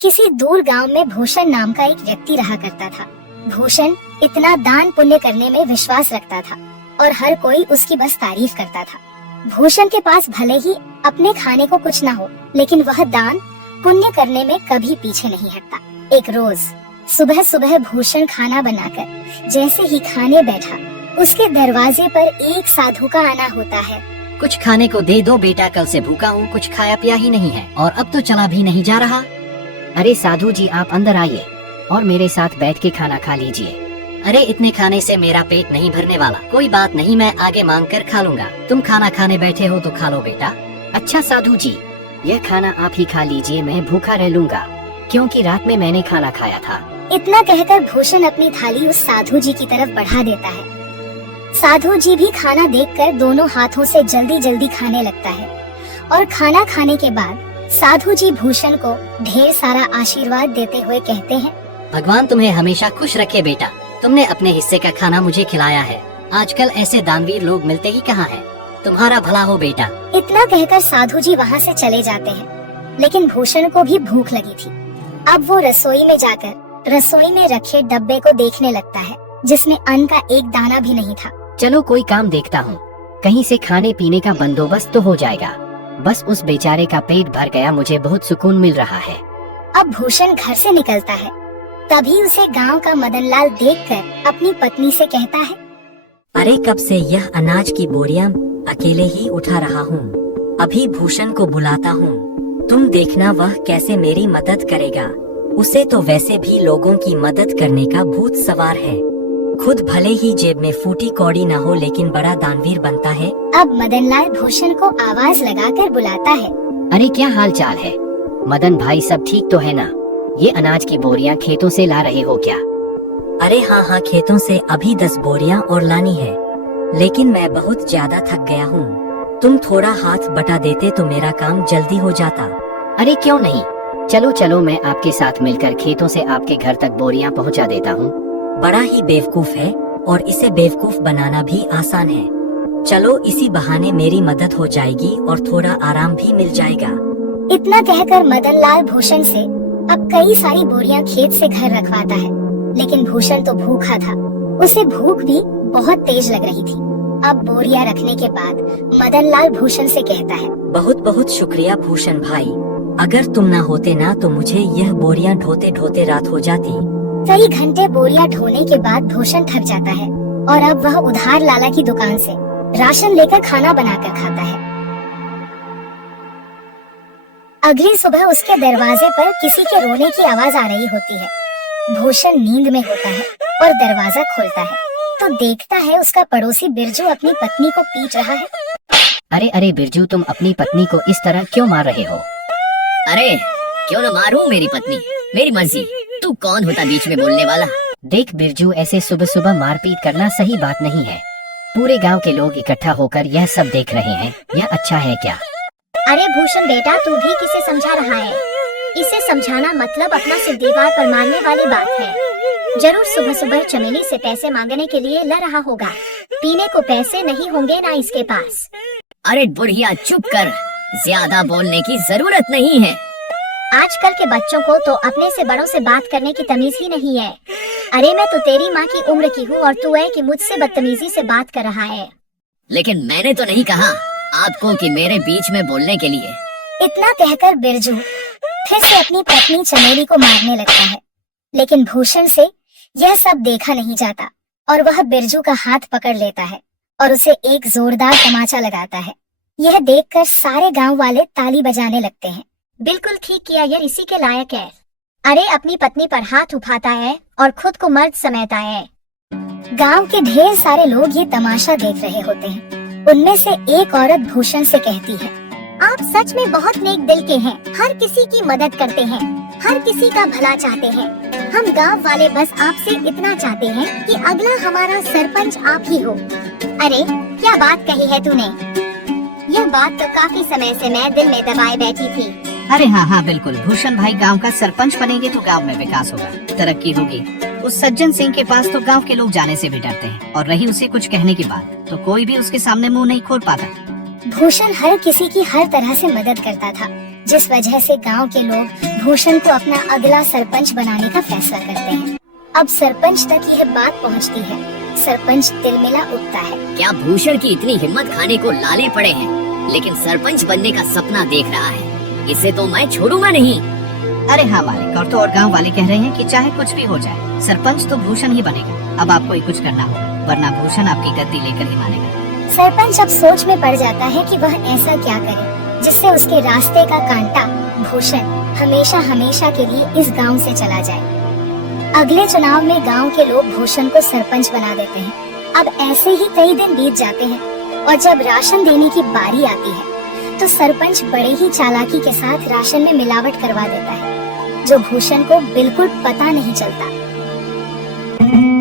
किसी दूर गांव में भूषण नाम का एक व्यक्ति रहा करता था। भूषण इतना दान पुण्य करने में विश्वास रखता था और हर कोई उसकी बस तारीफ करता था। भूषण के पास भले ही अपने खाने को कुछ ना हो, लेकिन वह दान पुण्य करने में कभी पीछे नहीं हटता। एक रोज सुबह सुबह भूषण खाना बनाकर जैसे ही खाने बैठा, उसके दरवाजे पर एक साधु का आना होता है। कुछ खाने को दे दो बेटा, कल से भूखा हूँ, कुछ खाया पिया ही नहीं है और अब तो चला भी नहीं जा रहा। अरे साधु जी, आप अंदर आइए और मेरे साथ बैठ के खाना खा लीजिए। अरे इतने खाने से मेरा पेट नहीं भरने वाला। कोई बात नहीं, मैं आगे मांग कर खा लूंगा। तुम खाना खाने बैठे हो तो खा लो बेटा। अच्छा साधु जी, यह खाना आप ही खा लीजिए, मैं भूखा रह लूंगा क्योंकि रात में मैंने खाना खाया था। इतना कहकर भूषण अपनी थाली उस साधु जी की तरफ बढ़ा देता है। साधु जी भी खाना देखकर दोनों हाथों से जल्दी जल्दी खाने लगता है और खाना खाने के बाद साधु जी भूषण को ढेर सारा आशीर्वाद देते हुए कहते हैं, भगवान तुम्हें हमेशा खुश रखे बेटा। तुमने अपने हिस्से का खाना मुझे खिलाया है। आजकल ऐसे दानवीर लोग मिलते ही कहाँ हैं। तुम्हारा भला हो बेटा। इतना कहकर साधु जी वहाँ से चले जाते हैं, लेकिन भूषण को भी भूख लगी थी। अब वो रसोई में जाकर रसोई में रखे डब्बे को देखने लगता है, जिसमें अन्न का एक दाना भी नहीं था। चलो कोई काम देखता हूँ, कहीं से खाने पीने का बंदोबस्त तो हो जाएगा। बस उस बेचारे का पेट भर गया, मुझे बहुत सुकून मिल रहा है। अब भूषण घर से निकलता है, तभी उसे गांव का मदनलाल देखकर अपनी पत्नी से कहता है, अरे कब से यह अनाज की बोरियां अकेले ही उठा रहा हूँ। अभी भूषण को बुलाता हूँ, तुम देखना वह कैसे मेरी मदद करेगा। उसे तो वैसे भी लोगों की मदद करने का भूत सवार है। खुद भले ही जेब में फूटी कौड़ी न हो, लेकिन बड़ा दानवीर बनता है। अब मदनलाल भूषण को आवाज लगाकर बुलाता है, अरे क्या हाल चाल है मदन भाई, सब ठीक तो है ना? ये अनाज की बोरियां खेतों से ला रहे हो क्या? अरे हाँ, खेतों से अभी 10 बोरियां और लानी है, लेकिन मैं बहुत ज्यादा थक गया हूँ। तुम थोड़ा हाथ बटा देते तो मेरा काम जल्दी हो जाता। अरे क्यों नहीं, चलो चलो, मैं आपके साथ मिलकर खेतों से आपके घर तक बोरियां पहुँचा देता हूँ। बड़ा ही बेवकूफ है और इसे बेवकूफ बनाना भी आसान है। चलो इसी बहाने मेरी मदद हो जाएगी और थोड़ा आराम भी मिल जाएगा। इतना कहकर मदनलाल भूषण से अब कई सारी बोरियां खेत से घर रखवाता है, लेकिन भूषण तो भूखा था। उसे भूख भी बहुत तेज लग रही थी। अब बोरियां रखने के बाद मदनलाल भूषण से कहता है, बहुत बहुत शुक्रिया भूषण भाई। अगर तुम न होते ना तो मुझे यह बोरियां ढोते ढोते रात हो जाती। कई घंटे बोरियां ढोने के बाद भूषण थक जाता है और अब वह उधार लाला की दुकान से राशन लेकर खाना बनाकर खाता है। अगली सुबह उसके दरवाजे पर किसी के रोने की आवाज आ रही होती है। भूषण नींद में होता है और दरवाजा खोलता है तो देखता है उसका पड़ोसी बिरजू अपनी पत्नी को पीट रहा है। अरे अरे बिरजू, तुम अपनी पत्नी को इस तरह क्यों मार रहे हो? अरे क्यों न मारूं मेरी पत्नी, मेरी मर्जी। तू कौन होता बीच में बोलने वाला? देख बिरजू, ऐसे सुबह सुबह मारपीट करना सही बात नहीं है। पूरे गांव के लोग इकट्ठा होकर यह सब देख रहे हैं, यह अच्छा है क्या? अरे भूषण बेटा, तू भी किसे समझा रहा है? इसे समझाना मतलब अपना सिर दीवार पर मारने वाली बात है। जरूर सुबह सुबह चमेली से पैसे मांगने के लिए ला रहा होगा। पीने को पैसे नहीं होंगे ना इसके पास। अरे बुढ़िया चुप कर, ज्यादा बोलने की जरूरत नहीं है। आजकल के बच्चों को तो अपने से बड़ों से बात करने की तमीज ही नहीं है। अरे मैं तो तेरी माँ की उम्र की हूँ और तू है कि मुझसे बदतमीजी से बात कर रहा है। लेकिन मैंने तो नहीं कहा आपको कि मेरे बीच में बोलने के लिए। इतना कहकर बिरजू फिर से अपनी पत्नी चमेली को मारने लगता है, लेकिन भूषण से यह सब देखा नहीं जाता और वह बिरजू का हाथ पकड़ लेता है और उसे एक जोरदार तमाचा लगाता है। यह देखकर सारे गांव वाले ताली बजाने लगते हैं। बिल्कुल ठीक किया, ये इसी के लायक है। अरे अपनी पत्नी पर हाथ उठाता है और खुद को मर्द समझता है। गांव के ढेर सारे लोग ये तमाशा देख रहे होते हैं। उनमें से एक औरत भूषण से कहती है, आप सच में बहुत नेक दिल के हैं। हर किसी की मदद करते हैं, हर किसी का भला चाहते हैं। हम गांव वाले बस आपसे इतना चाहते हैं कि अगला हमारा सरपंच आप ही हो। अरे क्या बात कही है तूने? यह बात तो काफी समय से मैं दिल में दबाए बैठी थी। अरे हाँ, बिल्कुल। भूषण भाई गांव का सरपंच बनेंगे तो गांव में विकास होगा, तरक्की होगी। उस सज्जन सिंह के पास तो गांव के लोग जाने से भी डरते हैं और रही उसे कुछ कहने की बात तो कोई भी उसके सामने मुंह नहीं खोल पाता। भूषण हर किसी की हर तरह से मदद करता था, जिस वजह से गांव के लोग भूषण को अपना अगला सरपंच बनाने का फैसला करते हैं। अब सरपंच तक यह बात पहुंचती है। सरपंच तिलमिला उठता है। क्या भूषण की इतनी हिम्मत खाने को लाले पड़े हैं, लेकिन सरपंच बनने का सपना देख रहा है। इसे तो मैं छोड़ूंगा नहीं। अरे हाँ मालिक, और तो और गांव वाले कह रहे हैं कि चाहे कुछ भी हो जाए, सरपंच तो भूषण ही बनेगा। अब आपको ही कुछ करना होगा, वरना भूषण आपकी गद्दी लेकर ही मानेगा। सरपंच अब सोच में पड़ जाता है कि वह ऐसा क्या करे जिससे उसके रास्ते का कांटा भूषण हमेशा हमेशा के लिए इस गांव से चला जाए। अगले चुनाव में गांव के लोग भूषण को सरपंच बना देते हैं। अब ऐसे ही कई दिन बीत जाते हैं और जब राशन देने की बारी आती है तो सरपंच बड़े ही चालाकी के साथ राशन में मिलावट करवा देता है, जो भूषण को बिल्कुल पता नहीं चलता।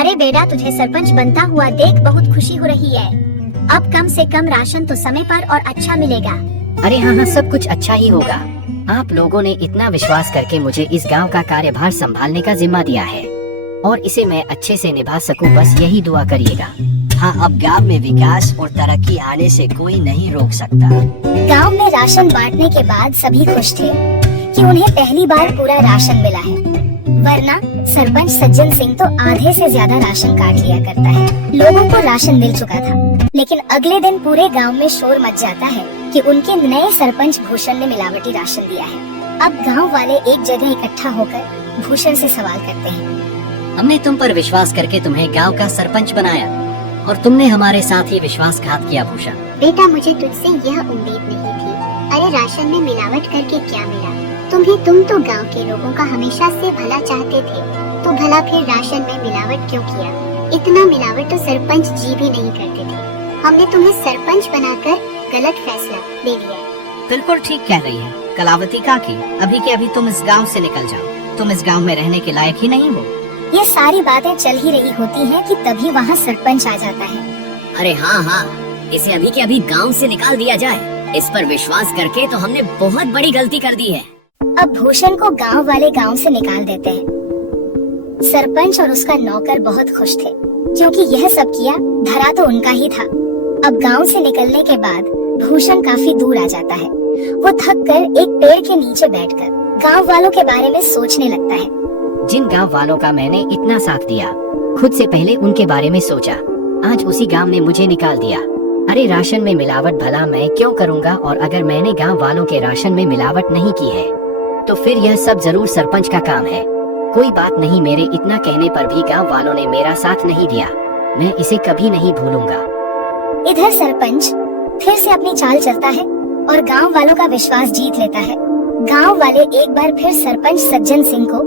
अरे बेटा, तुझे सरपंच बनता हुआ देख बहुत खुशी हो रही है। अब कम से कम राशन तो समय पर और अच्छा मिलेगा। अरे हाँ, सब कुछ अच्छा ही होगा। आप लोगों ने इतना विश्वास करके मुझे इस गांव का कार्यभार संभालने का जिम्मा दिया है और इसे मैं अच्छे से निभा सकूं, बस यही दुआ करिएगा। हाँ, अब गांव में विकास और तरक्की आने से कोई नहीं रोक सकता। गांव में राशन बांटने के बाद सभी खुश थे कि उन्हें पहली बार पूरा राशन मिला है, वरना सरपंच सज्जन सिंह तो आधे से ज्यादा राशन काट लिया करता है। लोगों को राशन मिल चुका था, लेकिन अगले दिन पूरे गांव में शोर मच जाता है कि उनके नए सरपंच भूषण ने मिलावटी राशन दिया है। अब गांव वाले एक जगह इकट्ठा होकर भूषण से सवाल करते हैं। हमने तुम पर विश्वास करके तुम्हें गांव का सरपंच बनाया और तुमने हमारे साथ ही विश्वासघात किया भूषण। बेटा, मुझे तुझसे यह उम्मीद नहीं थी। अरे राशन में मिलावट करके क्या मिला? तुम तो गांव के लोगों का हमेशा से भला चाहते थे, तो भला फिर राशन में मिलावट क्यों किया? इतना मिलावट तो सरपंच जी भी नहीं करते थे। हमने तुम्हें सरपंच बनाकर गलत फैसला ले लिया। बिल्कुल ठीक कह रही है कलावती काकी। अभी के अभी तुम इस गांव से निकल जाओ, तुम इस गांव में रहने के लायक ही नहीं हो। ये सारी बातें चल ही रही होती हैं कि तभी वहाँ सरपंच आ जाता है। अरे हाँ, इसे अभी के अभी गांव से निकाल दिया जाए। इस पर विश्वास करके तो हमने बहुत बड़ी गलती कर दी है। अब भूषण को गांव वाले गांव से निकाल देते हैं। सरपंच और उसका नौकर बहुत खुश थे, क्योंकि यह सब किया धरा तो उनका ही था। अब गांव से निकलने के बाद भूषण काफी दूर आ जाता है। वो थक कर एक पेड़ के नीचे बैठकर गांव वालों के बारे में सोचने लगता है। जिन गांव वालों का मैंने इतना साथ दिया, खुद से पहले उनके बारे में सोचा, आज उसी गांव ने मुझे निकाल दिया। अरे राशन में मिलावट भला मैं क्यों करूंगा, और अगर मैंने गांव वालों के राशन में मिलावट नहीं की है तो फिर यह सब जरूर सरपंच का काम है। कोई बात नहीं, मेरे इतना कहने पर भी गांव वालों ने मेरा साथ नहीं दिया, मैं इसे कभी नहीं भूलूंगा। इधर सरपंच फिर से अपनी चाल चलता है और गांव वालों का विश्वास जीत लेता है। गांव वाले एक बार फिर सरपंच सज्जन सिंह को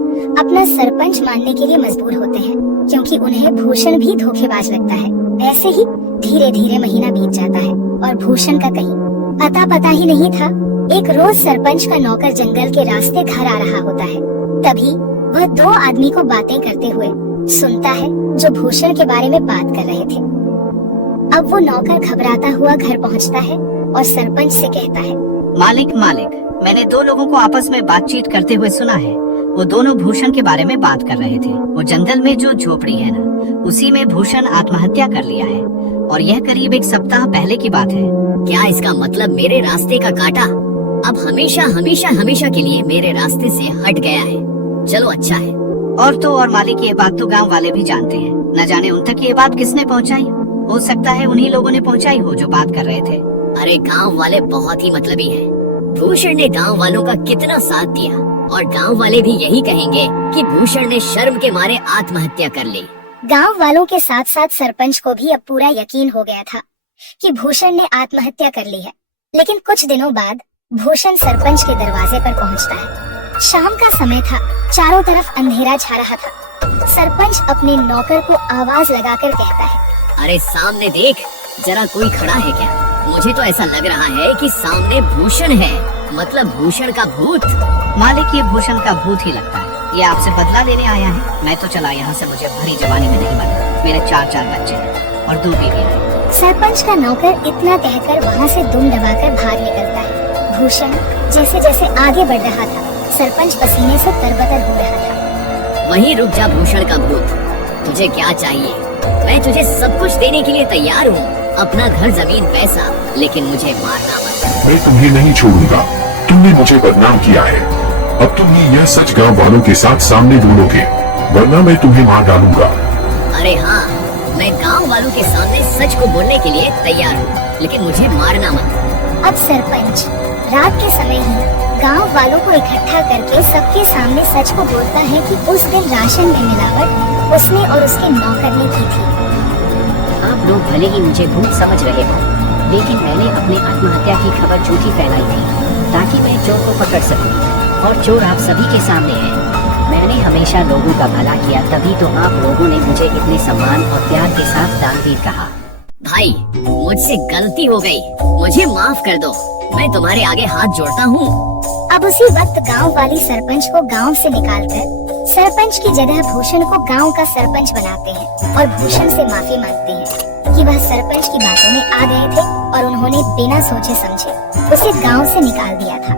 अपना सरपंच मानने के लिए मजबूर होते हैं, क्योंकि उन्हें भूषण भी धोखेबाज लगता है। ऐसे ही धीरे धीरे महीना बीत जाता है और भूषण का कहीं अता पता ही नहीं था। एक रोज सरपंच का नौकर जंगल के रास्ते घर आ रहा होता है। तभी वह दो आदमी को बातें करते हुए सुनता है, जो भूषण के बारे में बात कर रहे थे। अब वो नौकर घबराता हुआ घर पहुंचता है और सरपंच से कहता है, मालिक, मैंने दो लोगों को आपस में बातचीत करते हुए सुना है। वो दोनों भूषण के बारे में बात कर रहे थे। वो जंगल में जो झोपड़ी है ना, उसी में भूषण आत्महत्या कर लिया है, और यह करीब एक सप्ताह पहले की बात है। क्या इसका मतलब मेरे रास्ते का कांटा अब हमेशा हमेशा हमेशा के लिए मेरे रास्ते से हट गया है? चलो अच्छा है। और तो और मालिक, ये बात तो गांव वाले भी जानते हैं। न जाने उन तक ये बात किसने पहुंचाई। हो सकता है उन्हीं लोगों ने पहुंचाई हो जो बात कर रहे थे। अरे गांव वाले बहुत ही मतलबी हैं। भूषण ने गांव वालों का कितना साथ दिया, और गांव वाले भी यही कहेंगे कि भूषण ने शर्म के मारे आत्महत्या कर ली। गांव वालों के साथ साथ सरपंच को भी अब पूरा यकीन हो गया था कि भूषण ने आत्महत्या कर ली है। लेकिन कुछ दिनों बाद भूषण सरपंच के दरवाजे पर पहुंचता है। शाम का समय था, चारों तरफ अंधेरा छा रहा था। सरपंच अपने नौकर को आवाज लगाकर कहता है, अरे सामने देख, जरा कोई खड़ा है क्या? मुझे तो ऐसा लग रहा है कि सामने भूषण है, मतलब भूषण का भूत। मालिक, ये भूषण का भूत ही लगता है। ये आपसे बदला लेने आया है। मैं तो चला यहाँ से, मुझे भरी जवानी में नहीं मरना। मेरे 4 बच्चे हैं और 2 बीवी हैं। सरपंच का नौकर इतना कहकर वहाँ से दुम दबाकर भाग निकलता है। भूषण जैसे जैसे आगे बढ़ रहा था, सरपंच पसीने से तरबतर हो रहा था। वहीं रुक जा भूषण का भूत, तुझे क्या चाहिए? मैं तुझे सब कुछ देने के लिए तैयार हूँ, अपना घर, जमीन, पैसा, लेकिन मुझे मारना मत। मैं तुम्हें नहीं छोड़ूंगा। तुमने मुझे बदनाम किया है। अब तुम ही यह सच गांव वालों के साथ सामने बोलोगे, वरना मैं तुम्हें मार डालूंगा। अरे हाँ, मैं गांव वालों के सामने सच को बोलने के लिए तैयार हूँ, लेकिन मुझे मारना मत। अब सरपंच रात के समय ही गांव वालों को इकट्ठा करके सबके सामने सच को बोलता है कि उस दिन राशन में मिलावट उसने और उसके नौकर ने की थी। आप लोग भले ही मुझे भूत समझ रहे हो, लेकिन मैंने अपने आत्महत्या की खबर झूठी फैलाई थी ताकि मैं चोर को पकड़ सकूं, और चोर आप सभी के सामने है। मैंने हमेशा लोगों का भला किया, तभी तो आप लोगों ने मुझे इतने सम्मान और प्यार के साथ दानवीर कहा। भाई, मुझसे गलती हो गई, मुझे माफ कर दो। मैं तुम्हारे आगे हाथ जोड़ता हूँ। अब उसी वक्त गांव वाली सरपंच को गांव से निकालकर सरपंच की जगह भूषण को गांव का सरपंच बनाते हैं और भूषण से माफी मांगते हैं कि वह सरपंच की बातों में आ गए थे और उन्होंने बिना सोचे समझे उसे गांव से निकाल दिया था।